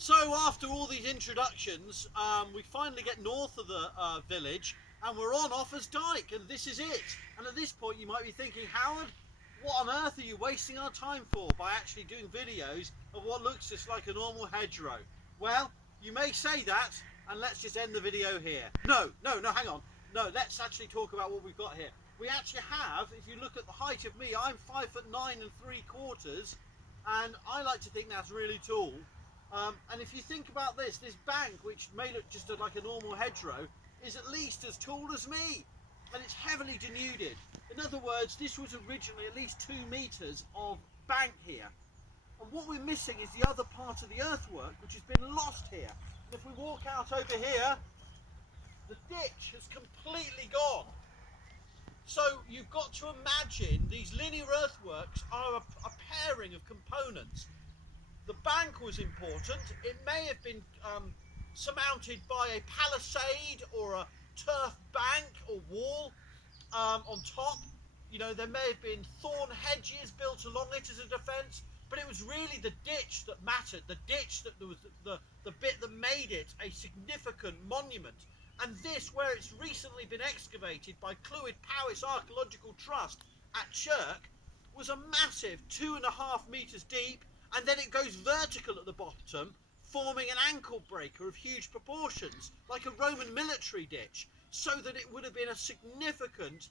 So after all these introductions, we finally get north of the village and we're on Offa's Dyke, and this is it. And at this point you might be thinking, Howard, what on earth are you wasting our time for by actually doing videos of what looks just like a normal hedgerow? Well, you may say that, and let's just end the video here. No, hang on. No, let's actually talk about what we've got here. We actually have, if you look at the height of me, I'm 5'9" and 3/4, and I like to think that's really tall. And if you think about this bank, which may look just like a normal hedgerow, is at least as tall as me, and it's heavily denuded. In other words, this was originally at least 2 meters of bank here. And what we're missing is the other part of the earthwork, which has been lost here. And if we walk out over here, the ditch has completely gone. So you've got to imagine these linear earthworks are a pairing of components. The bank was important. It may have been surmounted by a palisade or a turf bank or wall on top. You know, there may have been thorn hedges built along it as a defence, but it was really the ditch that mattered, the ditch that was the bit that made it a significant monument. And this, where it's recently been excavated by Clwyd Powys Archaeological Trust at Chirk, was a massive 2.5 metres deep, and then it goes vertical at the bottom, forming an ankle breaker of huge proportions, like a Roman military ditch, so that it would have been a significant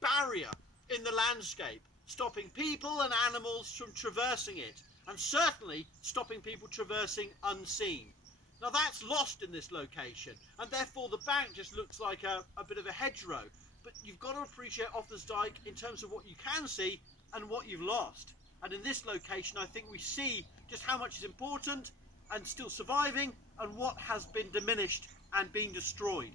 barrier in the landscape, stopping people and animals from traversing it, and certainly stopping people traversing unseen. Now that's lost in this location, and therefore the bank just looks like a bit of a hedgerow. But you've got to appreciate Offa's Dyke in terms of what you can see and what you've lost. And in this location, I think we see just how much is important and still surviving, and what has been diminished and being destroyed.